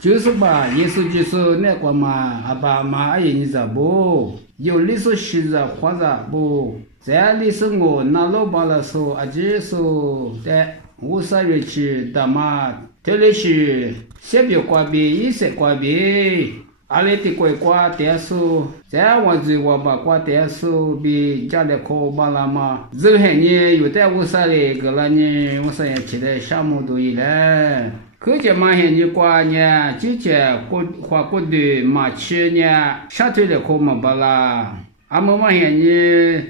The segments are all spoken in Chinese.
就是吧，耶稣就是那个嘛，阿爸妈阿爷你咋不？有历史习着或者不？在历史我那老爸了说，阿姐说的50月去大妈，特别是先别挂别，一些挂别。阿里的乖乖点数，在我这我把挂点数比家里可巴拉嘛，这些年有的50嘞个了呢，50也起来项目都有了。可见马现你挂呢，之前花过的马去呢，下头的可没巴拉。阿么马现你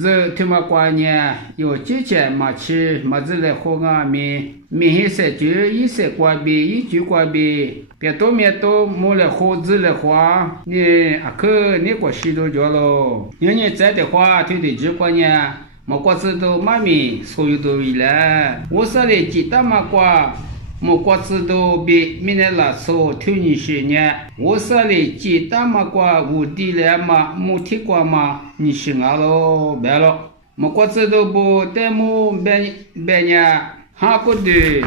这他妈挂呢，有之前马去马子来喝啊米些就一些挂比，一句挂比。别多面多没了活子的话，你阿克你过许多家了。你在的话，就得这个呢，没过知道妈咪所有都有了。我说的鸡蛋嘛瓜，没过知道别明天拉说听你说呢。我说的鸡蛋嘛瓜，无地了嘛，没听过嘛，你说俺咯，别了。没过知道不？但么别呢，哈个的。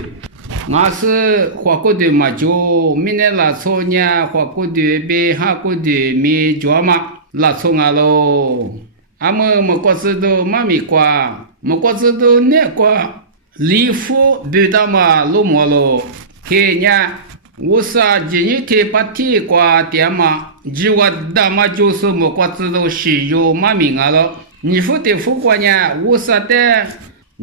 我是花过的嘛就明年拉错呢，花过的比哈过的没做嘛，拉错我咯。阿么没过知道妈咪瓜，没过知道那瓜，礼服不打嘛落寞咯。去年我是今日天把天瓜点嘛，就我打嘛就是没过知道是有妈咪我咯。你付的付过呢，我是的，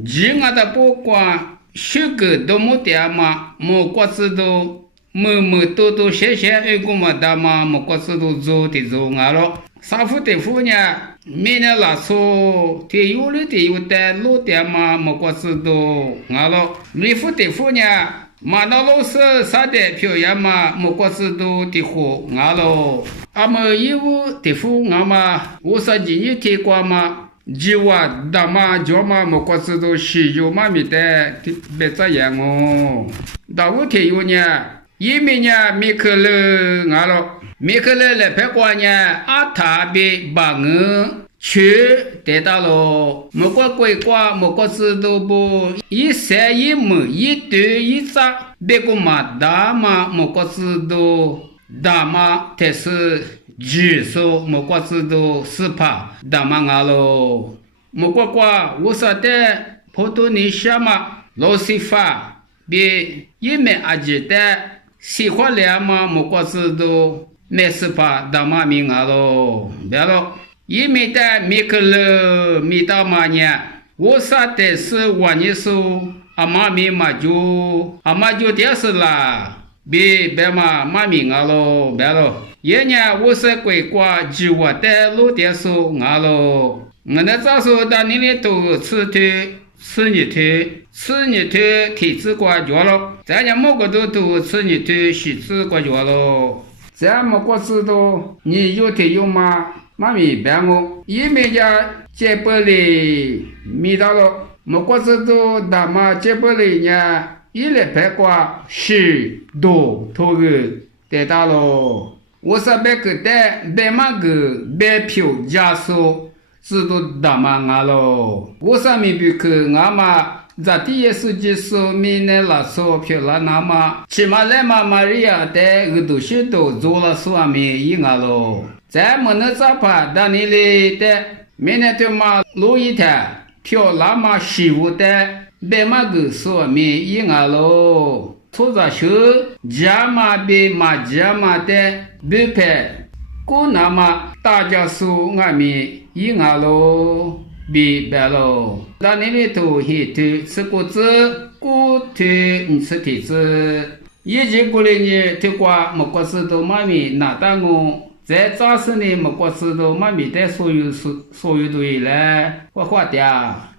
只我的不管。学个都没得嘛，没过知道，没多些一个没得嘛，没过知道做的做俺了。啥副的副呢？明年拉说，他有的有的路的嘛，没过知道俺了。礼服的副呢，马到老师啥的表演嘛，没过知道的货俺了。阿么衣服的副俺嘛，我说今日天过嘛。就我大妈叫妈没过知道是有妈咪的别这样哦。到我天有呢，一明年没可了俺了，没可了来拍过呢，阿他别把我去得到了，没过规划没过知道不？一三一木一对一扎，别个嘛大妈没过知道，大妈才是。据说没过知道是怕大妈俺咯，没过我说的普通人什么老西法别一面阿姐的喜欢了嘛没过知道没是怕大妈命俺咯，别了一面的没可了没大妈呢，我说的是我你说阿妈命嘛就阿妈就电视啦，别嘛妈命俺咯，别了。爷娘我是规划就我的路点数俺咯，我那早说到你的都吃你腿体质挂脚了，咱家某个都吃你腿体质挂脚了，咱么过知道你有腿有吗？妈咪别我，一没家接不里没到了，么过知道大妈接不里呢，一来拍挂是多头个得到了。我说别个的别嘛个别票加数知道大嘛俺咯，我说没别个俺嘛在第一世纪说明年拉说票了那么起码来嘛玛利亚的耳朵许多做了说明一俺咯，咱们那咋办？当你来的明年就嘛录一天票那么15的别嘛个说明一俺咯。出着手，家嘛比嘛家嘛的比拍，古那么大家说俺们一俺咯，比白咯。当你的头黑头吃果子，骨头你吃体子，以前过来呢，头瓜没过知道妈咪拿到我，在早上呢没过知道妈咪的所有都有了，我花掉。